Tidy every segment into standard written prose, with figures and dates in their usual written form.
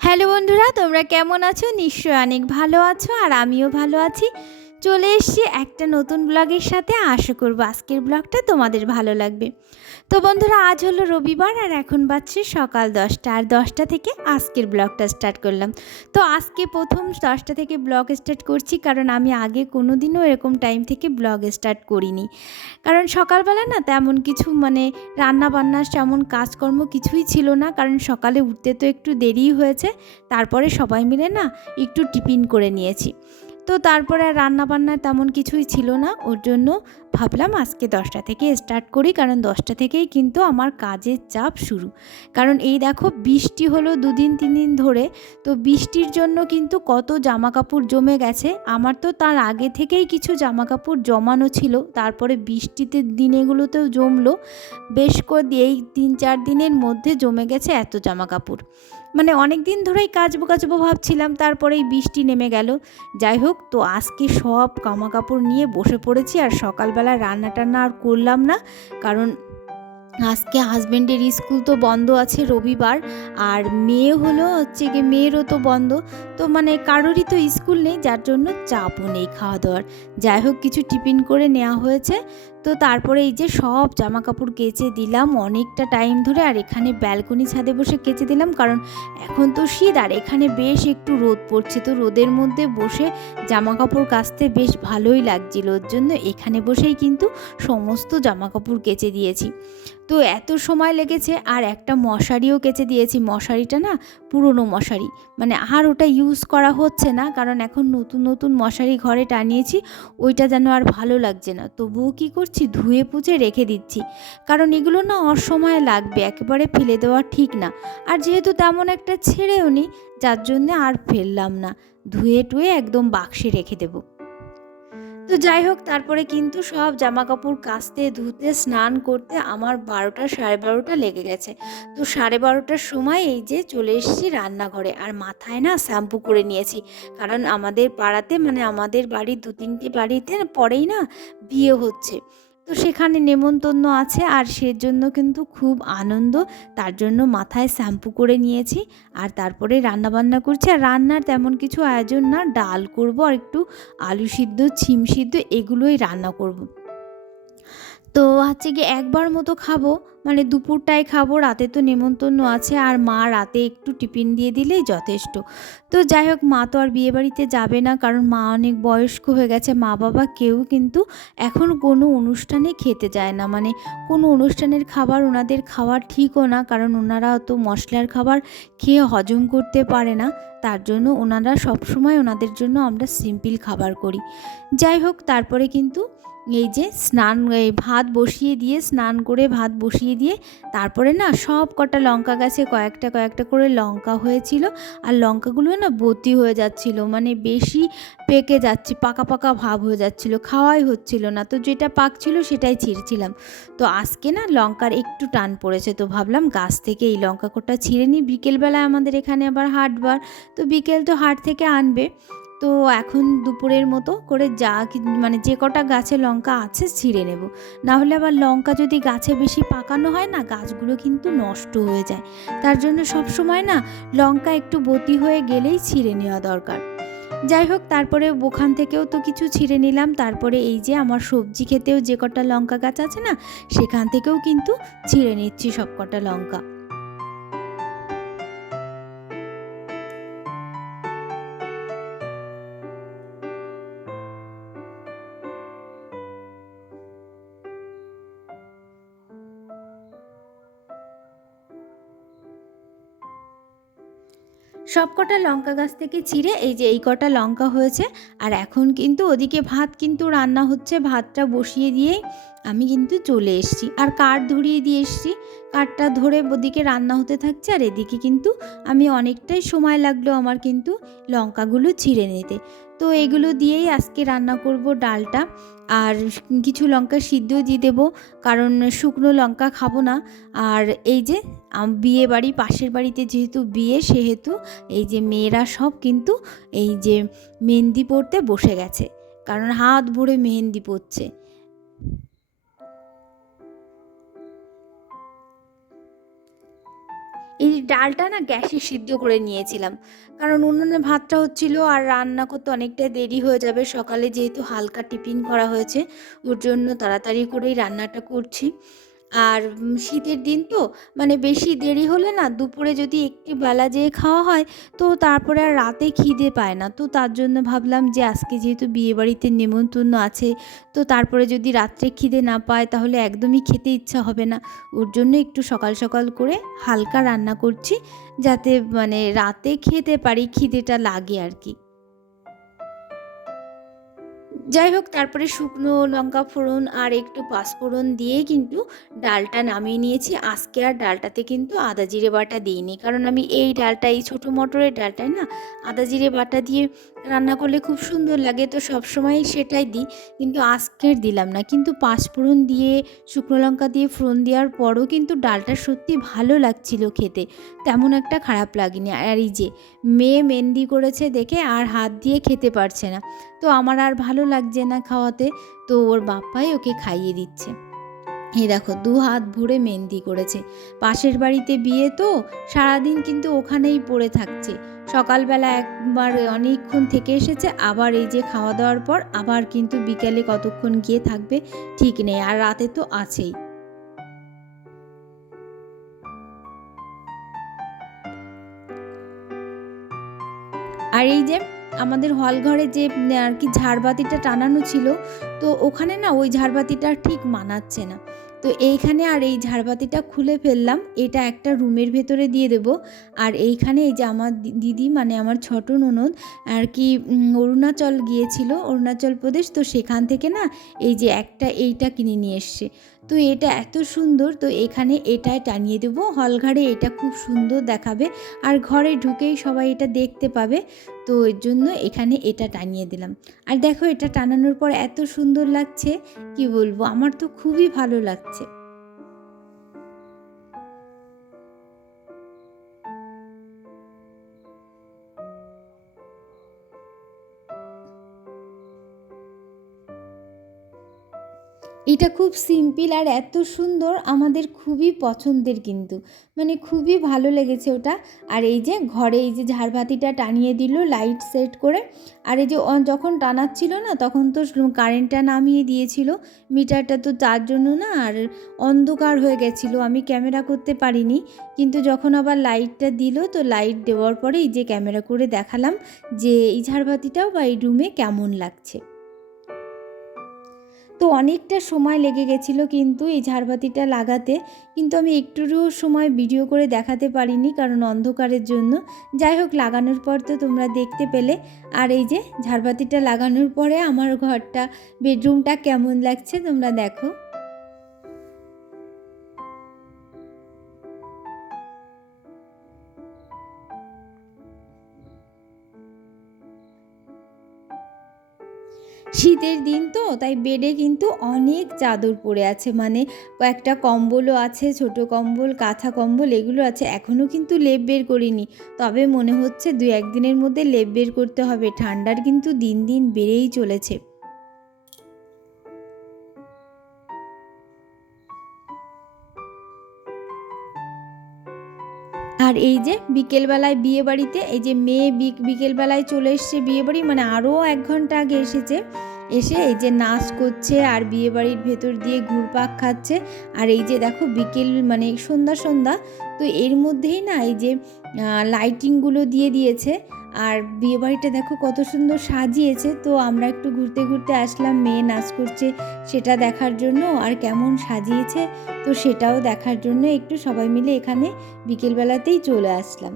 Hello বন্ধুরা, তোমরা কেমন আছো? নিশ্চয়ই অনেক ভালো আছো, আর আমিও ভালো আছি। চলে এসেছি একটা নতুন ব্লগের সাথে। আশা করব আজকের ব্লগটা তোমাদের ভালো লাগবে। তো বন্ধুরা, আজ হলো রবিবার আর এখন বাজছে সকাল 10টা, আর 10টা থেকে আজকের ব্লগটা স্টার্ট করলাম। তো আজকে প্রথম 10টা থেকে ব্লগ স্টার্ট করছি, কারণ আমি আগে কোনো দিনও এরকম টাইম থেকে ব্লগ স্টার্ট করিনি। কারণ সকালবেলা না তেমন কিছু রান্না বান্না তেমন কাজকর্ম কিছুই ছিল না, কারণ সকালে উঠতে তো একটু দেরিই হয়েছে। তারপরে সবাই মিলে না একটু টিফিন করে নিয়েছি। তো তারপরে আর রান্নাবান্না তেমন কিছুই ছিল না, ওর জন্য ভাবলাম আজকে 10টা থেকে স্টার্ট করি, কারণ 10টা থেকেই কিন্তু আমার কাজের চাপ শুরু। কারণ এই দেখো, বৃষ্টি হলো 2-3 দিন ধরে। তো বৃষ্টির জন্য কিন্তু কত জামা কাপড় জমে গেছে। আমার তো তার আগে থেকেই কিছু জামা কাপড় জমানো ছিল, তারপরে বৃষ্টিতে দিনেগুলোতেও জমলো। বেশ করে এই 3-4 দিনের মধ্যে জমে গেছে এত জামা কাপড়। অনেক দিন ধরেই কাচবো কাচবো ভাবছিলাম, তারপরে এই বৃষ্টি নেমে গেল। যাই হোক, তো আজকে সব জামা কাপড় নিয়ে বসে পড়েছি, আর সকালবেলা রান্না টান্না আর করলাম না, কারণ আজকে হাজব্যান্ডের স্কুল তো বন্ধ আছে রবিবার, আর মেয়ে হলো মেয়েরও তো বন্ধ। তো কারোরই তো স্কুল নেই, যার জন্য চাপও নেই খাওয়া দাওয়ার। যাই হোক, কিছু টিফিন করে নেওয়া হয়েছে। তো তারপরে এই যে সব জামা কাপড় কেচে দিলাম অনেকটা টাইম ধরে, আর এখানে ব্যালকনি ছাদে বসে কেচে দিলাম, কারণ এখন তো শীত আর এখানে বেশ একটু রোদ পড়ছে। তো রোদের মধ্যে বসে জামা কাপড় কাচতে বেশ ভালোই লাগছিল, ওর জন্য এখানে বসেই কিন্তু সমস্ত জামা কাপড় কেচে দিয়েছি। তো এত সময় লেগেছে, আর একটা মশারিও কেচে দিয়েছি। মশারিটা না পুরনো মশারি, আর ওটা ইউজ করা হচ্ছে না, কারণ এখন নতুন নতুন মশারি ঘরে টানিয়েছি। ওইটা যেন আর ভালো লাগছে না, তবুও কী করছি, ধুয়ে পুছে রেখে দিচ্ছি, কারণ এগুলো না অসময়ে লাগবে, একেবারে ফেলে দেওয়া ঠিক না। আর যেহেতু তেমন একটা ছেড়েও নি, যার জন্যে আর ফেললাম না, ধুয়ে টুয়ে একদম বাক্সে রেখে দেবো। তো যাই হোক, তারপরে কিন্তু সব জামা কাপড় কাচতে ধুতে স্নান করতে আমার 12টা 12:30 লেগে গেছে। তো 12:30টার সময় এই যে চলে এসেছি রান্নাঘরে, আর মাথায় না শ্যাম্পু করে নিয়েছি, কারণ আমাদের পাড়াতে আমাদের বাড়ির 2-3টে বাড়িতে পরেই না বিয়ে হচ্ছে। তো সেখানে নেমন্তন্ন আছে, আর সেজন্য কিন্তু খুব আনন্দ, তার জন্য মাথায় শ্যাম্পু করে নিয়েছি। আর তারপরে রান্নাবান্না করছি, আর রান্নার তেমন কিছু আয়োজন না, ডাল করব আর একটু আলু সিদ্ধ ছিম সিদ্ধ এগুলোই রান্না করব। তো গিয়ে একবার মতো খাবো, দুপুরটায় খাবো, রাতে তো নেমন্তন্ন আছে, আর মা রাতে একটু টিফিন দিয়ে দিলেই যথেষ্ট। তো যাই হোক, মা তো আর বিয়েবাড়িতে যাবে না, কারণ মা অনেক বয়স্ক হয়ে গেছে। মা বাবা কেউ কিন্তু এখন কোনো অনুষ্ঠানে খেতে যায় না, কোনো অনুষ্ঠানের খাবার ওনাদের খাওয়া ঠিকও না, কারণ ওনারা অত মশলার খাবার খেয়ে হজম করতে পারে না। তার জন্য ওনারা সবসময় ওনাদের জন্য আমরা সিম্পল খাবার করি। যাই হোক, তারপরে কিন্তু এই যে ভাত বসিয়ে দিয়ে, স্নান করে ভাত বসিয়ে দিয়ে, তারপরে না সব কটা লঙ্কা গাছে কয়েকটা কয়েকটা করে লঙ্কা হয়েছিল, আর লঙ্কাগুলো না বতি হয়ে যাচ্ছিল, বেশি পেকে যাচ্ছে, পাকা পাকা ভাব হয়ে যাচ্ছিল, খাওয়াই হচ্ছিল না। তো যেটা পাকছিল সেটাই ছিঁড়ছিলাম। তো আজকে না লঙ্কার একটু টান পড়েছে, তো ভাবলাম গাছ থেকে এই লঙ্কা কটা ছিঁড়ে নিই। বিকেলবেলায় আমাদের এখানে আবার হাটবার, তো বিকেল তো হাট থেকে আনবে। তো এখন দুপুরের মতো করে যে কটা গাছে লঙ্কা আছে ছিঁড়ে নেব, না হলে আবার লঙ্কা যদি গাছে বেশি পাকানো হয় না, গাছগুলো কিন্তু নষ্ট হয়ে যায়। তার জন্য সব সময় না লঙ্কা একটু বতি হয়ে গেলেই ছিঁড়ে নেওয়া দরকার। যাই হোক, তারপরে ওখান থেকেও তো কিছু ছিঁড়ে নিলাম। তারপরে এই যে আমার সবজি খেতেও যে কটা লঙ্কা গাছ আছে না, সেখান থেকেও কিন্তু ছিঁড়ে নিচ্ছি সব কটা লঙ্কা। সব কটা লঙ্কা গাছ থেকে চিড়ে এই যে এই কটা লঙ্কা হয়েছে। আর এখন কিন্তু ওদিকে ভাত কিন্তু রান্না হচ্ছে, ভাতটা বসিয়ে দিয়েই আমি কিন্তু চলে এসেছি, আর কাঠ ধরিয়ে দিয়ে এসেছি। কাঠটা ধরে ওদিকে রান্না হতে থাকছে, আর এদিকে কিন্তু আমি অনেকটাই সময় লাগলো আমার কিন্তু লঙ্কাগুলো ছিঁড়ে নিতে। তো এগুলো দিয়েই আজকে রান্না করব ডালটা, আর কিছু লঙ্কা সিদ্ধও দিয়ে দেবো, কারণ শুকনো লঙ্কা খাবো না। আর এই যে বিয়ে বাড়ি, পাশের বাড়িতে যেহেতু বিয়ে, সেহেতু এই যে মেয়েরা সব কিন্তু এই যে মেহেন্দি পড়তে বসে গেছে, কারণ হাত ভরে মেহেন্দি পড়ছে। এই ডালটা না গ্যাসে সিদ্ধ করে নিয়েছিলাম, কারণ উনুনে ভাতটা হচ্ছিল আর রান্না করতে অনেকটা দেরি হয়ে যাবে। সকালে যেহেতু হালকা টিফিন করা হয়েছে, ওর জন্য তাড়াতাড়ি করেই রান্নাটা করছি। আর শীতের দিন তো, মানে বেশি দেরি হলে না দুপুরে যদি একটু বেলা যেয়ে খাওয়া হয়, তো তারপরে আর রাতে খিদে পায় না। তো তার জন্য ভাবলাম যে আজকে যেহেতু বিয়েবাড়িতে নেমন্তন্ন আছে, তো তারপরে যদি রাত্রে খিদে না পায় তাহলে একদমই খেতে ইচ্ছা হবে না। ওর জন্য একটু সকাল সকাল করে হালকা রান্না করছি, যাতে মানে রাতে খেতে পারি, খিদেটা লাগে আর কি। যাই হোক, তারপরে শুকনো লঙ্কা ফোড়ন আর একটু পাঁচফোড়ন দিয়ে কিন্তু ডালটা নামিয়ে নিয়েছি। আজকে আর ডালটাতে কিন্তু আদা জিরে বাটা দিইনি, কারণ আমি এই ডালটা, এই ছোটো মটরের ডালটায় না আদা জিরে বাটা দিয়ে রান্না করলে খুব সুন্দর লাগে, তো সবসময়ই সেটাই দিই। কিন্তু আজকের দিলাম না, কিন্তু পাঁচফোড়ন দিয়ে শুকনো লঙ্কা দিয়ে ফোড়ন দেওয়ার পরও কিন্তু ডালটা সত্যি ভালো লাগছিল খেতে, তেমন একটা খারাপ লাগেনি। আর এই যে মেয়ে মেহেন্দি করেছে দেখে আর হাত দিয়ে খেতে পারছে না, তো আমার আর ভালো লাগছে না খাওয়াতে, তো ওর বাপ্পাই ওকে খাইয়ে দিচ্ছে। এই দেখো দু হাত ভরে মেহেন্দি করেছে। পাশের বাড়িতে বিয়ে তো, সারাদিন কিন্তু ওখানেই পড়ে থাকছে। সকালবেলা একবার অনেকক্ষণ থেকে এসেছে, আবার এই যে খাওয়া দাওয়ার পর আবার কিন্তু বিকেলে কতক্ষণ গিয়ে থাকবে ঠিক নেই, আর রাতে তো আছেই। আর এই যে আমাদের হল ঘরে যে আর কি ঝাড়বাতিটা টানানো ছিল, তো ওখানে না ওই ঝাড়বাতিটা ঠিক মানাচ্ছে না, তো এইখানে আর এই ঝাড়বাতিটা খুলে ফেললাম, এটা একটা রুমের ভেতরে দিয়ে দেব। আর এইখানে এই যে আমার দিদি, মানে আমার ছোট ননদ আর কি অরুণাচল গিয়েছিল, অরুণাচল প্রদেশ, তো সেখান থেকে না এই যে একটা এইটা কিনে নিয়ে এসছে। তো এটা এত সুন্দর, তো এখানে এটাই টানিয়ে দেবো হলঘরে, এটা খুব সুন্দর দেখাবে আর ঘরে ঢুকেই সবাই এটা দেখতে পাবে। তো এর জন্য এখানে এটা টানিয়ে দিলাম। আর দেখো এটা টানানোর পর এত সুন্দর লাগছে, কি বলবো, আমার তো খুবই ভালো লাগছে। এটা খুব সিম্পল আর এত সুন্দর, আমাদের খুবই পছন্দের কিন্তু, মানে খুবই ভালো লেগেছে ওটা। আর এই যে ঘরে এই যে ঝাড়বাতিটা টানিয়ে দিল লাইট সেট করে। আর এই যে যখন টানাচ্ছিল না তখন তো কারেন্টটা নামিয়ে দিয়েছিল, মিটারটা, তো তার জন্য না আর অন্ধকার হয়ে গেছিলো, আমি ক্যামেরা করতে পারিনি। কিন্তু যখন আবার লাইটটা দিল, তো লাইট দেওয়ার পরে এই যে ক্যামেরা করে দেখালাম যে এই ঝাড়বাতিটাও বা এই রুমে কেমন লাগছে। তো অনেকটা সময় লেগে গেছিলো কিন্তু এই ঝাড়বাতিটা লাগাতে, কিন্তু আমি একটুও সময় ভিডিও করে দেখাতে পারিনি কারণ অন্ধকারের জন্য। যাই হোক, লাগানোর পর তো তোমরা দেখতে পেলে। আর এই যে ঝাড়বাতিটা লাগানোর পরে আমার ঘরটা, বেডরুমটা কেমন লাগছে তোমরা দেখো। শীতের দিন তো, তাই বেডে কিন্তু অনেক চাদর পড়ে আছে, মানে কয়েকটা কম্বলও আছে, ছোট কম্বল, কাঁথা কম্বল, এগুলো আছে। এখনও কিন্তু লেপ বের করিনি, তবে মনে হচ্ছে 2-1 দিনের মধ্যে লেপ বের করতে হবে, ঠান্ডার কিন্তু দিন দিন বেড়েই চলেছে। আর এই যে বিকেলবেলায় বিয়ে বাড়িতে, এই যে মেয়ে বিকেলবেলায় চলে এসছে বিয়ে বাড়ি, মানে আরও 1 ঘন্টা আগে এসেছে, এসে এই যে নাচ করছে আর বিয়ে বাড়ির ভেতর দিয়ে ঘুরপাক খাচ্ছে। আর এই যে দেখো বিকেল মানে সন্ধ্যা সন্ধ্যা, তো এর মধ্যেই না এই যে লাইটিংগুলো দিয়ে দিয়েছে। আর বিয়েবাড়িটা দেখো কত সুন্দর সাজিয়েছে, তো আমরা একটু ঘুরতে ঘুরতে আসলাম, মেয়ে নাচ করছে সেটা দেখার জন্য, আর কেমন সাজিয়েছে তো সেটাও দেখার জন্য একটু সবাই মিলে এখানে বিকেলবেলাতেই চলে আসলাম।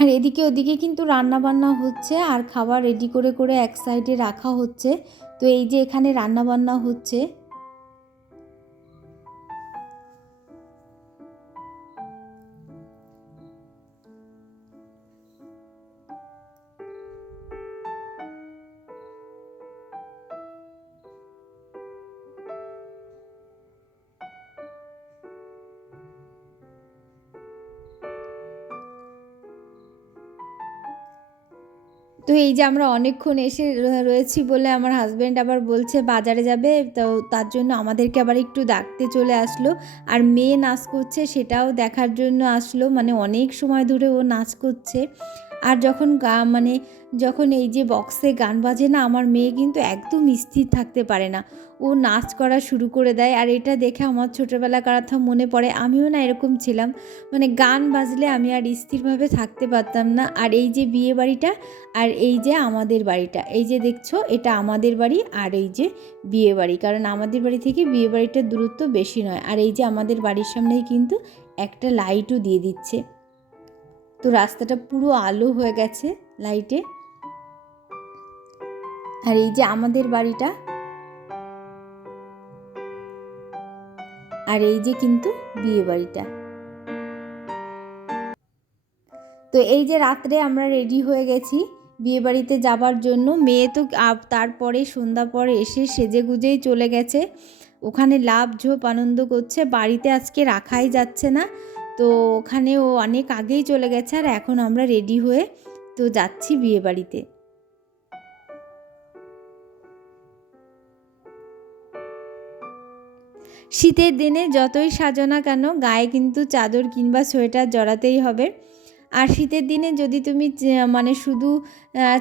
আর এদিকে ওদিকে কিন্তু রান্না বান্না হচ্ছে আর খাবার রেডি করে করে এক সাইডে রাখা হচ্ছে। তো এই যে এখানে রান্না বান্না হচ্ছে। তো এই যে আমরা অনেকক্ষণ এসে রয়েছি বলে আমার হাজব্যান্ড আবার বলছে বাজারে যাবে, তো তার জন্য আমাদেরকে আবার একটু ডাকতে চলে আসলো। আর মেয়ে নাচ করছে সেটাও দেখার জন্য আসলো, মানে অনেক সময় ধরে ও নাচ করছে। আর যখন মানে যখন এই যে বক্সে গান বাজে না, আমার মেয়ে কিন্তু একদম স্থির থাকতে পারে না, ও নাচ করা শুরু করে দেয়। আর এটা দেখে আমার ছোটোবেলাকার কথা মনে পড়ে, আমিও না এরকম ছিলাম, মানে গান বাজলে আমি আর স্থিরভাবে থাকতে পারতাম না। আর এই যে বিয়ে বাড়িটা আর এই যে আমাদের বাড়িটা, এই যে দেখছো এটা আমাদের বাড়ি আর এই যে বিয়ে বাড়ি, কারণ আমাদের বাড়ি থেকে বিয়ে বাড়িটার দূরত্ব বেশি নয়। আর এই যে আমাদের বাড়ির সামনেই কিন্তু একটা লাইটও দিয়ে দিচ্ছে, তো রাস্তাটা পুরো আলো হয়ে গেছে লাইটে। আর এই যে আমাদের বাড়িটা, আর এই যে কিন্তু বিয়ে বাড়িটা। তো এই যে রাত্রে আমরা রেডি হয়ে গেছি বিয়েবাড়িতে যাবার জন্য। মেয়ে তো তারপরে সন্ধ্যা পরে এসে সেজে গুজেই চলে গেছে, ওখানে লাভ ঝোপ আনন্দ করছে। বাড়িতে আজকে রাখাই যাচ্ছে না, তো ওখানে ও অনেক আগেই চলে গেছে। আর এখন আমরা রেডি হয়ে তো যাচ্ছি বিয়েবাড়িতে। শীতের দিনে যতই সাজো না কেন গায়ে কিন্তু চাদর কিংবা সোয়েটার জড়াতেই হবে। আর শীতের দিনে যদি তুমি মানে শুধু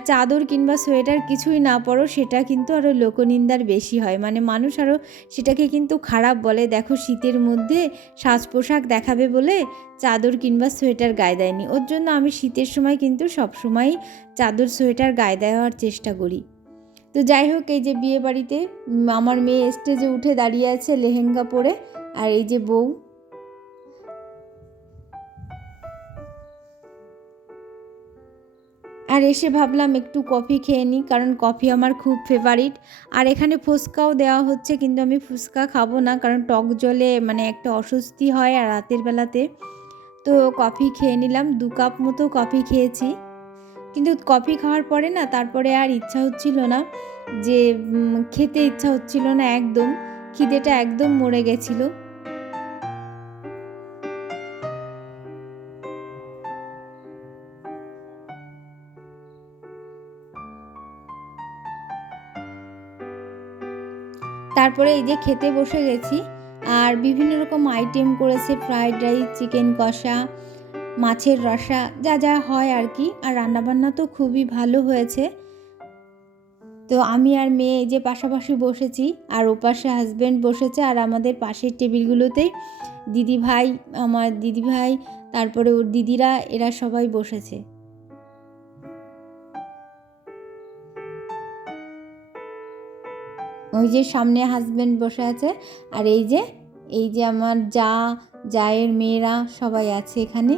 চাদর কিংবা সোয়েটার কিছুই না পরো, সেটা কিন্তু আরও লোকনিন্দার বেশি হয়, মানে মানুষ আরও সেটাকে কিন্তু খারাপ বলে। দেখো শীতের মধ্যে সাজ পোশাক দেখাবে বলে চাদর কিংবা সোয়েটার গায়ে দেয়নি। ওর জন্য আমি শীতের সময় কিন্তু সবসময়ই চাদর সোয়েটার গায়ে দেওয়ার চেষ্টা করি। তো যাই হোক, এই যে বিয়ে বাড়িতে আমার মেয়ে স্টেজে উঠে দাঁড়িয়ে আছে লেহেঙ্গা পরে, আর এই যে বউ। আর এসে ভাবলাম একটু কফি খেয়ে নিই, কারণ কফি আমার খুব ফেভারিট। আর এখানে ফুচকাও দেওয়া হচ্ছে, কিন্তু আমি ফুচকা খাবো না, কারণ টক জলে মানে একটা অস্বস্তি হয় আর রাতের বেলাতে। তো কফি খেয়ে নিলাম, 2 কাপ মতো কফি খেয়েছি। কিন্তু কফি খাওয়ার পরে না তারপরে আর ইচ্ছা হচ্ছিল না, যে খেতে ইচ্ছা হচ্ছিল না একদম, খিদেটা একদম মরে গেছিলো। তারপরে এই যে খেতে বসে গেছি, আর বিভিন্ন রকম আইটেম করেছে, ফ্রাইড রাইস, চিকেন কষা, মাছের রসা, যা যা হয় আর কি। আর রান্নাবান্না তো খুবই ভালো হয়েছে। তো আমি আর মেয়ে এই যে পাশাপাশি বসেছি, আর ওপাশে হাজব্যান্ড বসেছে, আর আমাদের পাশের টেবিলগুলোতেই দিদিভাই, আমার দিদিভাই, তারপরে ওর দিদিরা, এরা সবাই বসেছে। ওই যে সামনে হাজব্যান্ড বসে আছে, আর এই যে আমার জায়ের মেয়েরা সবাই আছে এখানে।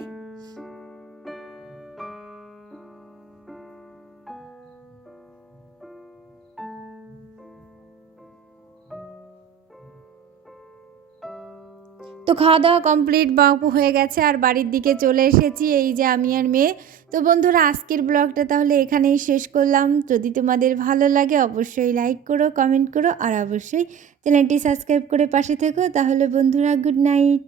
তো খাওয়া দাওয়া কমপ্লিট বাপু হয়ে গেছে, আর বাড়ির দিকে চলে এসেছি এই যে আমি আর মেয়ে। তো বন্ধুরা, আজকের ব্লগটা তাহলে এখানেই শেষ করলাম। যদি তোমাদের ভালো লাগে অবশ্যই লাইক করো, কমেন্ট করো, আর অবশ্যই চ্যানেলটি সাবস্ক্রাইব করে পাশে থেকো। তাহলে বন্ধুরা, গুড নাইট।